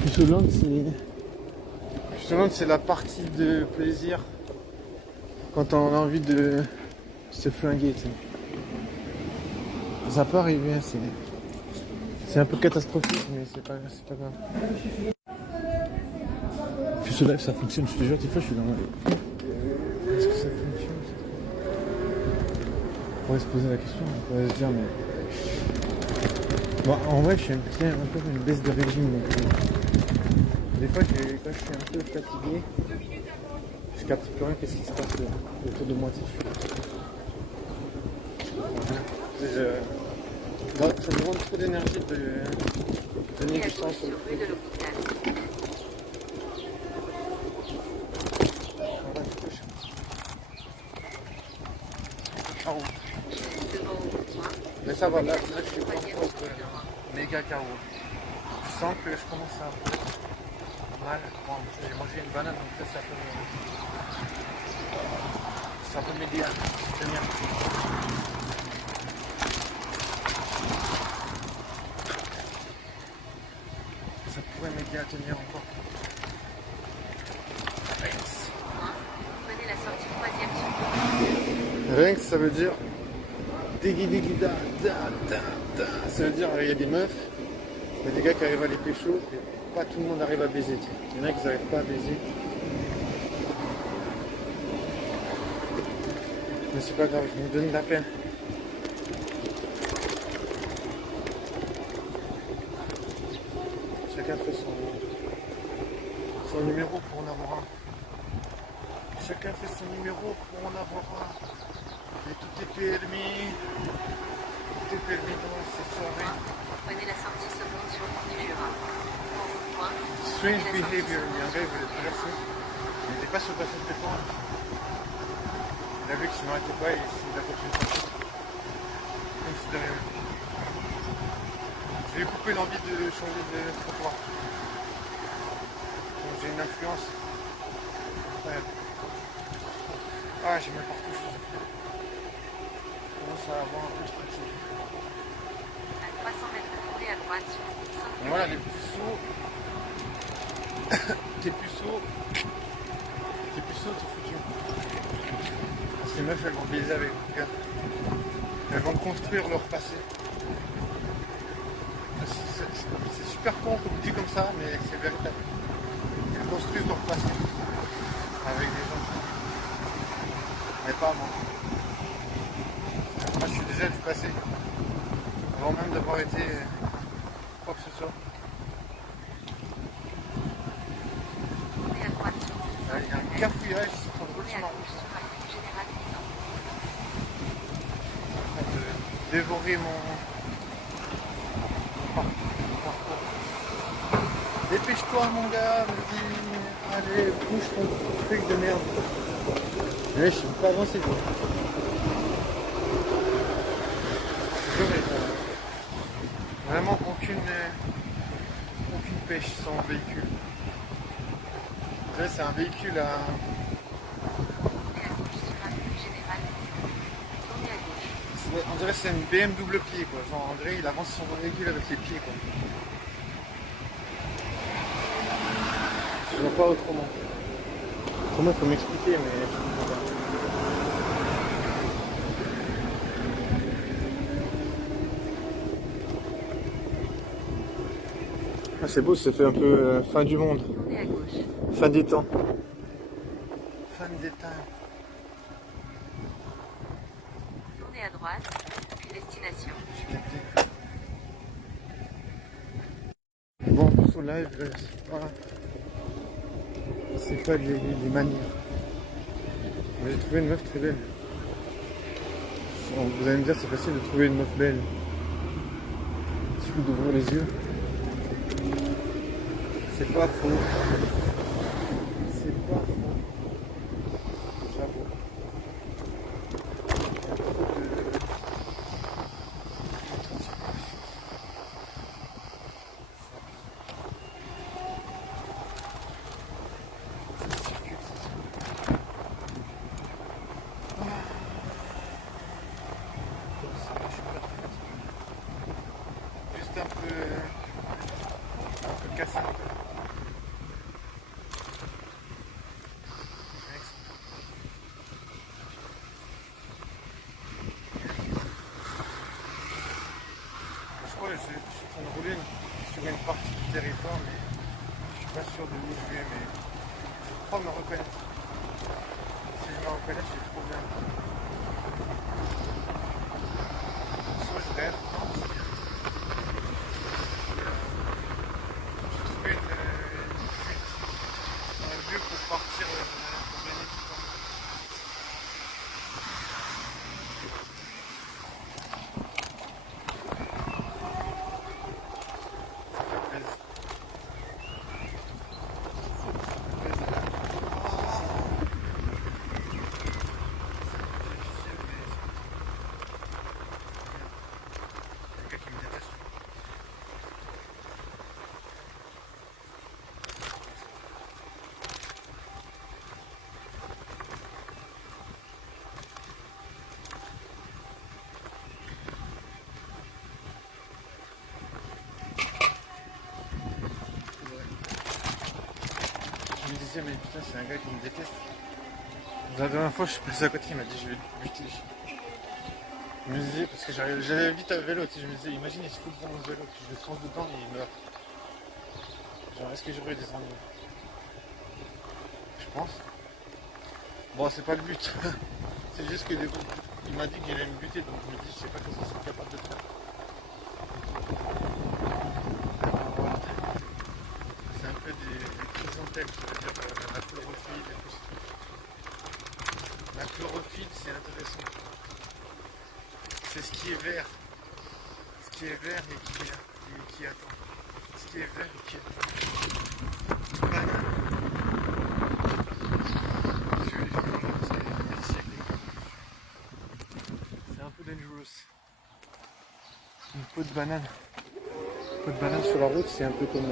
Puceland, c'est la partie de plaisir quand on a envie de se flinguer. Tu sais. Ça peut arriver, hein, c'est un peu catastrophique, mais c'est pas grave. Puis ce live ça fonctionne, je te jure, des fois je suis dans ma... Est-ce que ça fonctionne? On pourrait se poser la question, on pourrait se dire mais... Bon, en vrai je suis un peu une baisse de régime, donc... Des fois quand je suis un peu fatigué, je capte plus rien qu'est-ce qui se passe autour de moi. Ça demande trop d'énergie de donner du sens au truc. Mais ça va, là je suis pas en phase de méga KO. Je sens que je commence à mal. Bon, j'ai mangé une banane, donc ça peut m'aider à tenir. Ça pourrait m'aider à tenir encore. Prenez la sortie 3e sur Rinks, ça veut dire dégui dégui da da da da. Ça veut dire il y a des meufs, il y a des gars qui arrivent à les pécho, et pas tout le monde arrive à baiser. Il y en a qui n'arrivent pas à baiser. Mais c'est pas grave, je me donne de la peine. Chacun fait son numéro pour en avoir un. Chacun fait son numéro pour en avoir un. Et tout est permis. Tout est permis dans cette soirée. Prenez la sortie seconde sur Jura. Strange behavior. Il y a un gars, il voulait traverser. Il n'était pas sur le passage de temps. Il a vu que sinon il n'arrêtait pas et il a continué de passer. Comme si de rien. Je lui ai coupé l'envie de changer de trottoir. Donc j'ai une influence. Ouais. Ah, j'ai mal partout. Je commence à avoir un peu de fatigue. À 300 mètres, tournez à droite sur Et voilà, les puceaux. T'es puceaux, t'es foutu. Ces meufs, elles vont baiser avec le cœur. Elles vont construire leur passé. C'est super con comme dit comme ça, mais c'est véritable. Elles construisent leur passé avec des gens. Mais pas moi. Moi, je suis déjà du passé. Avant même d'avoir été quoi que ce soit. tournez à droite sur Il y a un cafouillage, c'est en train de tournez à retirer. gauche sur la rue Générale Pétain. En train de dévorer mon parcours. Dépêche-toi mon gars, vas-y, allez, bouge ton truc de merde. Mais je suis pas avancé quoi. Vraiment aucune pêche sans véhicule. Là, c'est un véhicule à... Tournez à gauche sur la rue Générale Pétain. Tournez à gauche. On dirait que c'est une BM double pied quoi. Genre André il avance son véhicule avec les pieds quoi. Je vois pas autrement. Autrement il faut m'expliquer mais je comprends pas. Ah, c'est beau, ça fait un peu fin du monde. Tournez à gauche. Fin des temps. Fin des temps. Tournez à droite, puis destination. J'ai capté. Bon, pour ce live, c'est pas des manières. Mais j'ai trouvé une meuf très belle. Bon, vous allez me dire, c'est facile de trouver une meuf belle. Il suffit d'ouvrir les yeux. C'est pas faux. C'est pas faux. J'avoue. Il y a trop de... Juste un peu cassé. territoire, mais je suis pas sûr de où je vais, mais je crois me reconnaître. Si je me reconnais, c'est trop bien. Soit je rêve, non, j'ai trouvé une fuite, un lieu pour partir, pour gagner du temps. Ça fait plaisir. Je me disais, mais putain, c'est un gars qui me déteste. La dernière fois, je suis passé à côté, il m'a dit, je vais te buter. Je me disais, parce que j'allais vite à vélo, tu sais, je me disais, imagine, il se fout devant mon vélo, puis je le fonce dedans et il meurt. Genre, est-ce que j'aurais des ennuis? Je pense. Bon, c'est pas le but. C'est juste que il m'a dit qu'il allait me buter, donc je me dis, je sais pas ce qu'il serait capable de faire. Voilà. C'est un peu des chrysanthèmes, c'est-à-dire la chlorophylle et tout ça. La chlorophylle, c'est intéressant. C'est ce qui est vert. Ce qui est vert et qui attend. Ce qui est vert et qui attend. Banane. Je vais manger parce qu'il y a des ici avec les gars. C'est un peu dangerous. Une peau de banane. Une peau de banane sur la route, c'est un peu comme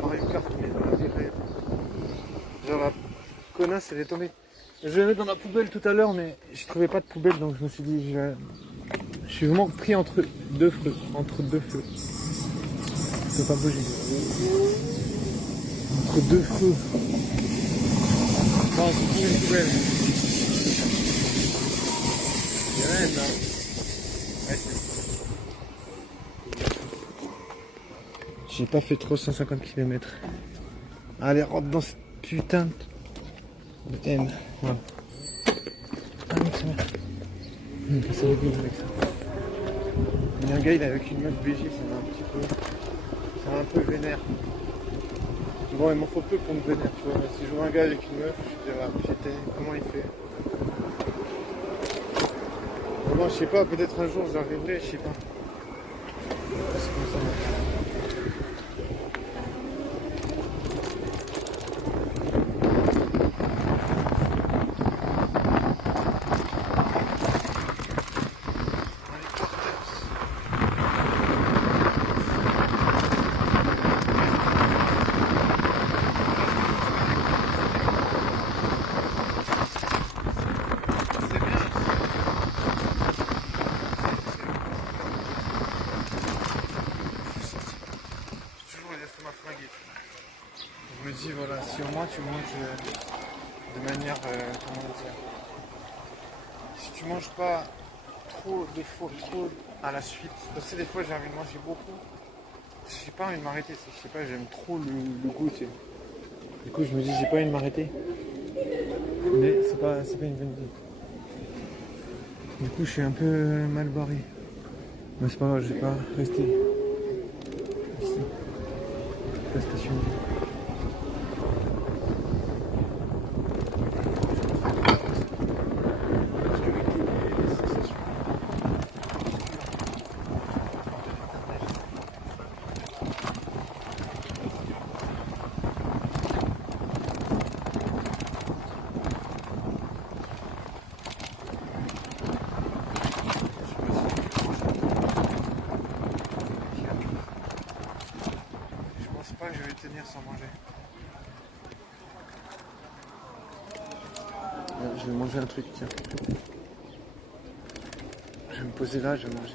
Mario Kart, mais dans la vie réelle. Genre la connasse, elle est tombée. Je vais la mettre dans ma poubelle tout à l'heure, mais je trouvais pas de poubelle, donc je me suis dit, je suis vraiment pris entre deux feux. Entre deux feux. Je peux pas bouger. Entre deux feux. Non, c'est plus une poubelle. Il y a rien là. Ouais, j'ai pas fait trop 150 km. Allez, rentre dans cette putain de haine. Voilà. Ah non, c'est bien. Ça rigole avec ça. Il y a un gars, il est avec une meuf BG, ça m'a un petit peu. Ça m'a un peu vénère. Bon, il m'en faut peu pour me vénère, tu vois. Si je vois un gars avec une meuf, je dirais, j'étais, comment il fait? Bon, je sais pas, peut-être un jour j'arriverai, je sais pas. C'est comme ça. Je me dis, voilà, si au moins tu manges de manière, comment dire, si tu manges pas trop de fois, trop à la suite, parce que des fois j'ai envie de manger beaucoup, j'ai pas envie de m'arrêter, je sais pas, j'aime trop le goût, tu sais. Du coup je me dis, j'ai pas envie de m'arrêter, mais c'est pas une bonne idée. Du coup je suis un peu mal barré, mais c'est pas grave, je vais pas rester ici, pas stationné. Je vais tenir sans manger. Je vais manger un truc, tiens. Je vais me poser là, je vais manger.